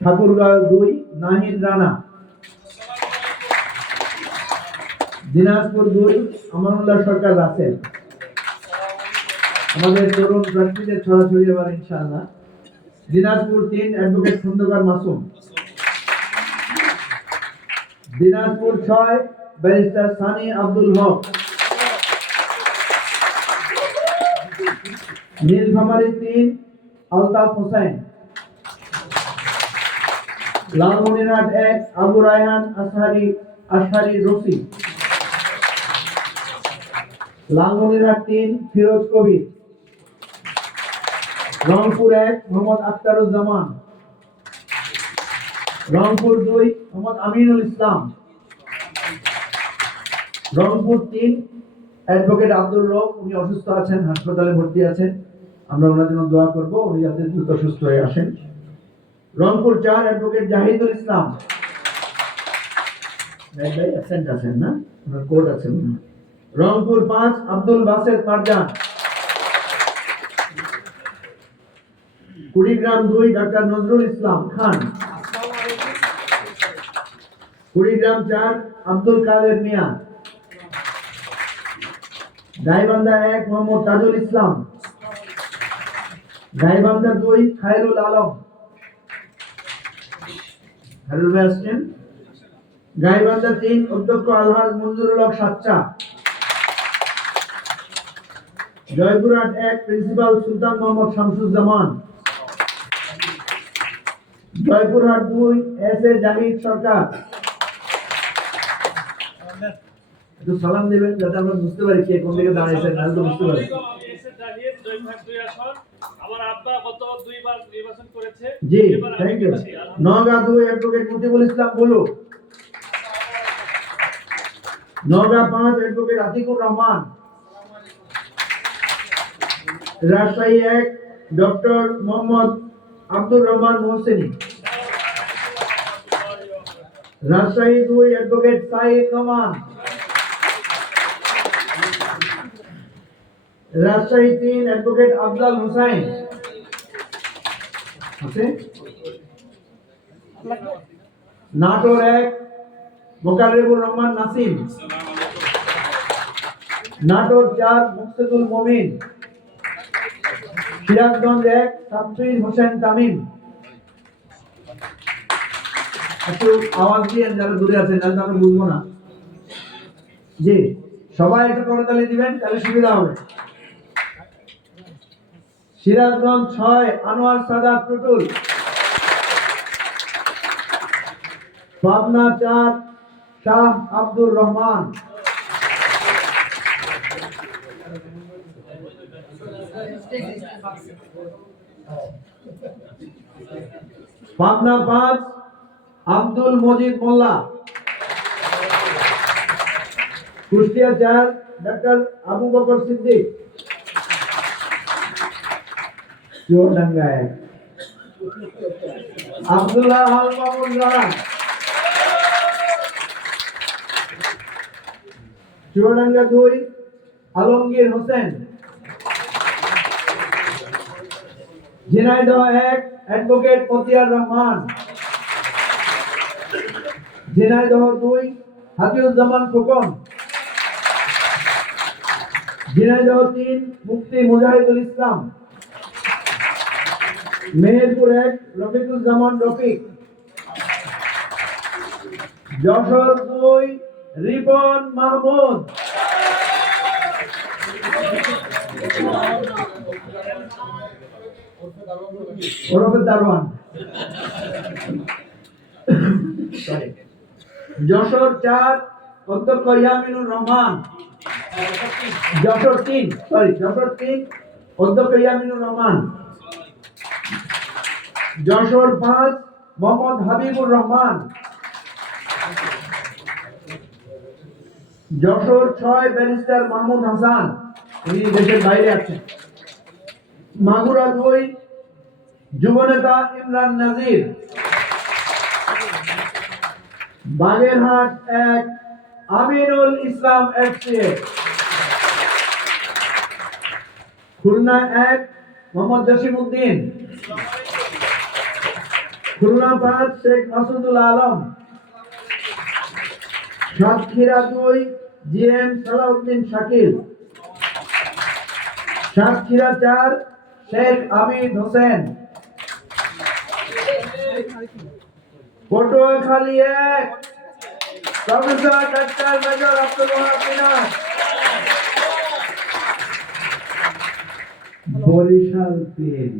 ঠাকুরগাঁও 2 নাহিদ রানা। দিনাজপুর 2 আমানুল্লাহ সরকার রাসেল। আমাদের তরুণ প্রার্থীদের ছড়াছড়ি এবার ইনশাআল্লাহ। দিনাজপুর 3 অ্যাডভোকেট খন্দকার মাসুম। দিনাজপুর 6 ব্যারিস্টার সানি আব্দুল হক। নীলফামারী 3 আলতাফ হোসেন। লালমনিরহাট 1 আবু রায়হান আশহারি রফি। লালমনিরহাট 3 ফিরোজ কবির। রংপুর 1 মোহাম্মদ আখতারুজ্জামান। রংপুর 2 মোহাম্মদ আমিনুল ইসলাম। রংপুর 3 অ্যাডভোকেট আব্দুর রব, উনি অসুস্থ আছেন, হাসপাতালে ভর্তি আছেন। আমরা ওনার জন্য দোয়া করব, উনি যাতে দ্রুত সুস্থ হয়ে আসেন। রংপুর 4 অ্যাডভোকেট জাহিদুল ইসলাম। ভাই অ্যাবসেন্ট আছেন না, ওনার কোর্ট আছে না। রংপুর 5 আব্দুল বাসেত মারজান। কুড়িগ্রাম 2 ডাক্তার নজরুল ইসলাম খান। কুড়িগ্রাম 4 আব্দুল কাদের মিয়া। গাইবান্ধা 1 মোহাম্মদ তাজুল ইসলাম। গাইবান্ধা 2 খায়রুল আলম। খায়রুল ভাই আসছেন। গাইবান্ধা 3 অধ্যক্ষ আলহাজ মঞ্জুরুল হক সাচ্চা। Joypurhat 1 principal Sultan Mohammad Shamsuzzaman. Joypurhat 2 S A Zahid Sarkar. একটু সালাম দিবেন যাতে আমরা বুঝতে পারি কে কোন দিকে দাঁড়িয়েছেন, না তো বুঝতে পারি। আমি এস এ জাহিদ জয়পুরহাট 2 আসন। আমার আব্বা গত 2 বার নির্বাচন করেছে। জি, thank you. Naogaon 2 advocate Motiul Islam Bolu. Naogaon 5 advocate Atikur Rahman. Rajshahi 1 doctor Mohammad Abdur Rahman Mohseni. Rajshahi 2 advocate Sayed Noman. Rajshahi 3 advocate Afzal Hossain. আছে নাটোর 1 মোকাররেবুর রহমান নাসিম। নাটোর 4 মুকসেদুল মমিন। সিরাজগঞ্জ 1 সাব্বির হোসেন তামিম। একটু আওয়াজ দিয়ে যারা দূরে আছেন তাহলে আমরা বুঝবো না। জি, সবাই একটু করতালি দিবেন তাহলে সুবিধা হবে। সিরাজগঞ্জ 6 আনোয়ার সাদাত টুটুল। পাবনা 4 শাহ আব্দুর রহমান। পাবনা 5 আব্দুল মজিদ মোল্লা। কুষ্টিয়া 4 ডাক্তার আবু বকর সিদ্দিক। চুয়াডাঙ্গা 1 আব্দুল্লাহ আল মামুন রানা। চুয়াডাঙ্গা 2 আলমগীর হোসেন। ঝিনাইদহ 1 অ্যাডভোকেট মতিয়ার রহমান। ঝিনাইদহ 2 হাতিউজ্জামান খোকন। ঝিনাইদহ 3 মুফতি মুজাহিদুল ইসলাম। মেহেরপুর 1 রফিকুজ্জামান রফিক। যশোর 2 রিপন মাহমুদ। ওরফে দারোয়ান। যশোর 4 অধ্যক্ষ ইয়ামিনুর রহমান। যশোর 3 অধ্যক্ষ ইয়ামিনুর রহমান। যশোর 5 মোহাম্মদ হাবিবুর রহমান। যশোর 6 ব্যারিস্টার মাহমুদ হাসান, উনি দেশের বাইরে আছেন। মাগুরা 2 যুবনেতা Imran Nazir. Bagerhat 1 Aminul Islam FCA. Khulna 1 Mohammad Jashim Uddin. Khulna 5 Sheikh Masudul Alam. Satkhira 2 GM Salauddin Shakil. Satkhira 4 Sheikh Amid Hossain. Patuakhali 1 professor doctor major Abdul Wahab Minar. Barisal 3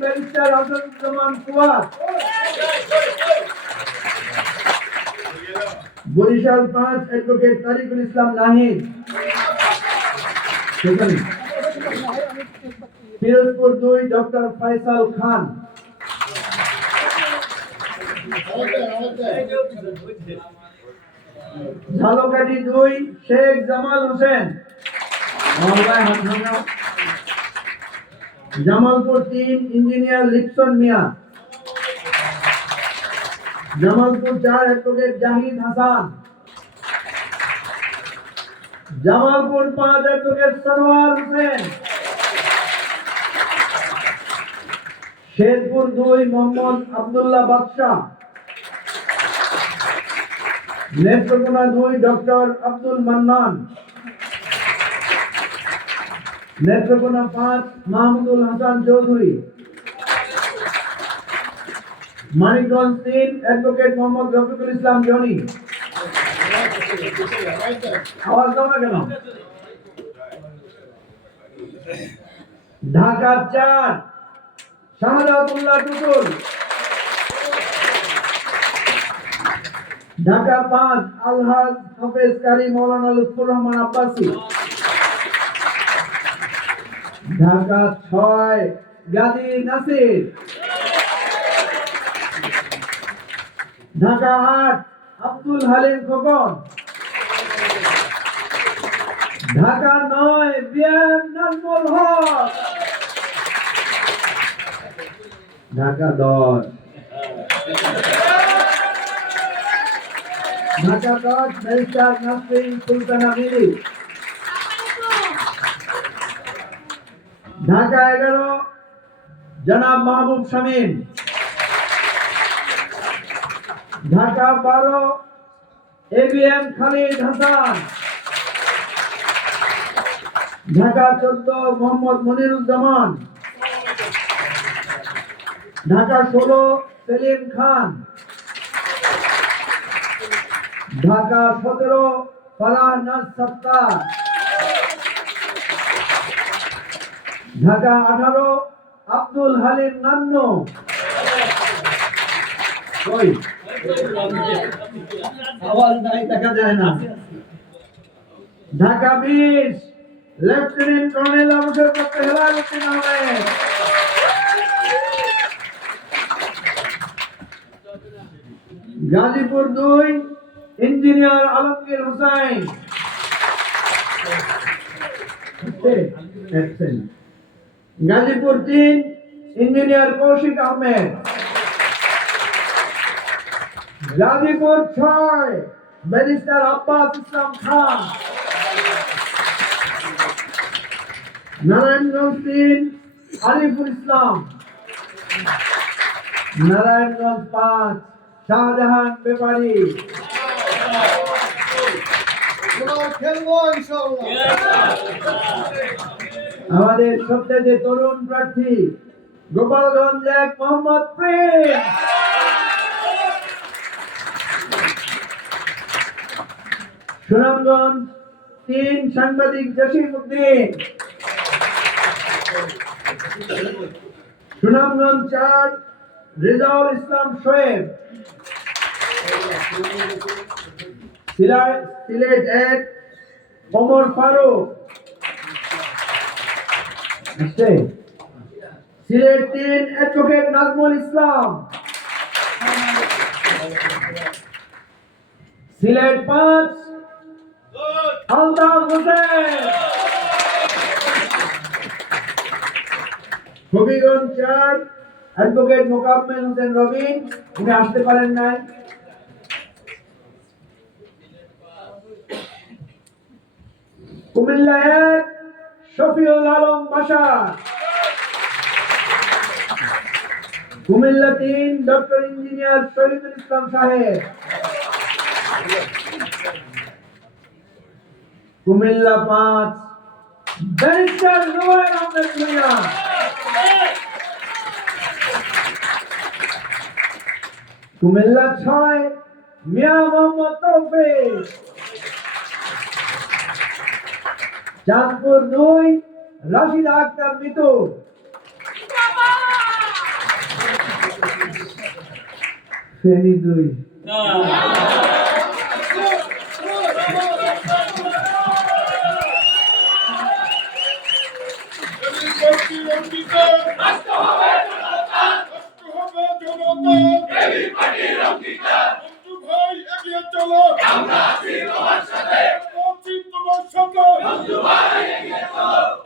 barrister Asaduzzaman Fuad. Barisal 5 advocate Tarikul Islam Nahid. Pirojpur 2 doctor Faisal খান। ঝালকাঠি 2 শেখ জামাল হোসেন। জামালপুর 3 ইঞ্জিনিয়ার লিপসন মিয়া। জামালপুর 4 অ্যাডভোকেট জাহিদ হাসান। জামালপুর 5 অ্যাডভোকেট সরওয়ার হোসেন। শেরপুর 2 মোহাম্মদ আব্দুল্লাহ বাদশাহ। Netrokona 2 doctor Abdul Mannan. Netrokona 5 Mahmudul Hasan Chowdhury. Manikganj 3 advocate Mohammad Rafiqul Islam Johnny. আওয়াজ দাও না কেন? ঢাকা 4 শাহজাদুল্লাহ টুটুল। ঢাকা 5 আলহাজ হাফেজ কারি মাওলানা লুৎফুর রহমান আব্বাসী। ঢাকা 6 গাজী নাসির। ঢাকা 8 আব্দুল হালিম খোকন। ঢাকা 9 বিএম নাজমুল হক। ঢাকা 10 ব্যারিস্টার নাসরিন সুলতানা মিলি। ঢাকা 11 জনাব মাহবুব শামীম। ঢাকা 12 এবিএম খালিদ হাসান। ঢাকা 14 মোহাম্মদ মনিরুজ্জামান। ঢাকা 16 সেলিম খান। ঢাকা 17 ফারাহ নাজ সত্তার। ঢাকা 18 আব্দুল হালিম নান্নু। কই আওয়াজ নাই, দেখা যায় না। Dhaka 20 lieutenant colonel Abul Kalam Helaluddin Ahmed. Gazipur 2 engineer Alamgir Hossain. Gazipur 3 engineer Kaushik Ahmed. Gazipur 6 barrister Abbas Islam Khan. Narayanganj 3 Ariful Islam. Narayanganj 5 Shahjahan Bepari. আমাদের সবচেয়ে তরুণ প্রার্থী গোপালগঞ্জ 1 মোহাম্মদ প্রেম। সুনামগঞ্জ 3 সাংবাদিক জসিম উদ্দিন। সুনামগঞ্জ 4 রেজাউল ইসলাম শোয়েব। সিলেট 1 ওমর ফারুক। সিলেট 3 অ্যাডভোকেট নাজমুল ইসলাম। সিলেট 5 আলতাফ হোসেন। হবিগঞ্জ 4 অ্যাডভোকেট মোকাম্মেল হোসেন রবিন। উনি আসতে পারেন নাই। কুমিল্লা 1 শফিউল আলম বাশার, কুমিল্লা 3 ডক্টর ইঞ্জিনিয়ার শহীদুল ইসলাম সাহেব, কুমিল্লা 5 ব্যারিস্টার জুবায়ের আহমেদ ভূঁইয়া, কুমিল্লা 6 মিয়া মোহাম্মদ তৌফিক, চাঁদপুর 2 রাশিদা আক্তার মিতু, ফেনী 2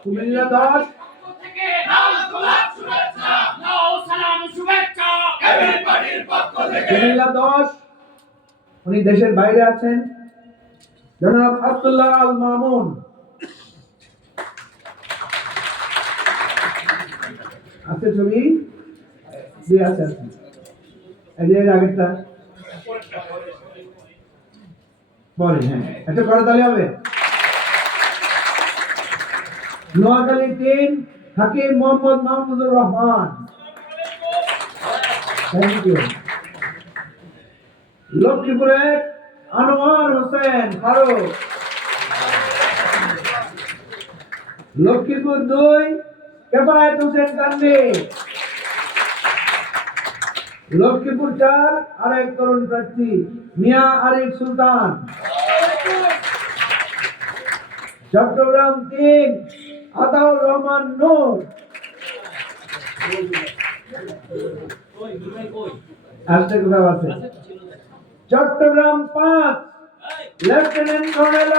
কুমিল্লা 10 কুমিল্লা 10 উনি দেশের বাইরে আছেন, জনাব আব্দুল্লাহ আল মামুন, আছে ছবি দিয়ে আছে এই যে আগেরটা পরে, হ্যাঁ এটা করে তাহলে হবে। নোয়াখালী 3 হাকিম মোহাম্মদ মাহমুদুর রহমান, থ্যাংক ইউ। লক্ষ্মীপুর 1 আনোয়ার হোসেন ফারুক, লক্ষ্মীপুর 2 কেফায়েত হোসেন কান্দি, লক্ষ্মীপুর 4 আরেক তরুণ প্রার্থী মিয়া আরিফ সুলতান, চট্টগ্রাম 3 আতাউর রহমান নূর, আসতে কোথাও আছে, Chattogram 5 lieutenant colonel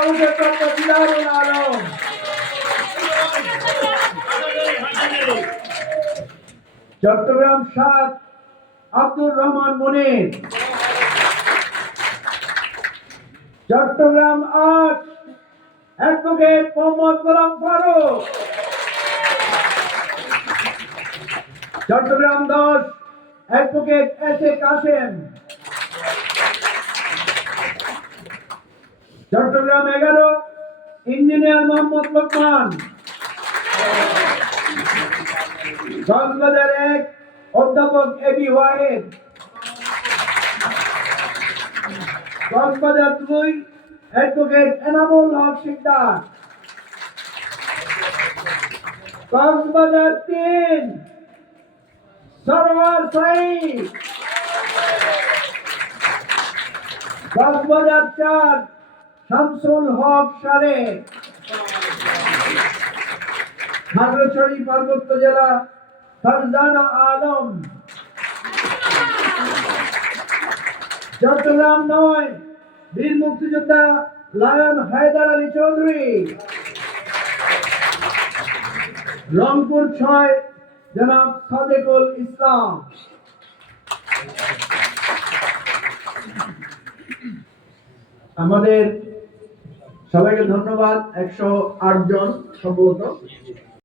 Didarul Alam, Chattogram 7 Abdur Rahman Monir, Chattogram 8 advocate Mohammad Golam Faruk, Chattogram 10 advocate S A Kashem, Chattogram 11 engineer Mohammad Lokman, Cox's Bazar 1 অধ্যাপক এবি ওয়াহেদ, কক্সবাজার 2 অ্যাডভোকেট এনামুল হক শিকদার, কক্সবাজার 3 সরওয়ার সাইদ, কক্সবাজার 4 শামসুল হক সারে, খাগড়াছড়ি পার্বত্য জেলা ফারজানা আলম, চট্টগ্রাম 9 বীর মুক্তিযোদ্ধা লায়ন হায়দার আলী চৌধুরী, রংপুর 6 জনাব সাদেকুল ইসলাম। আমাদের সবাইকে ধন্যবাদ, 108 জন সম্ভবত।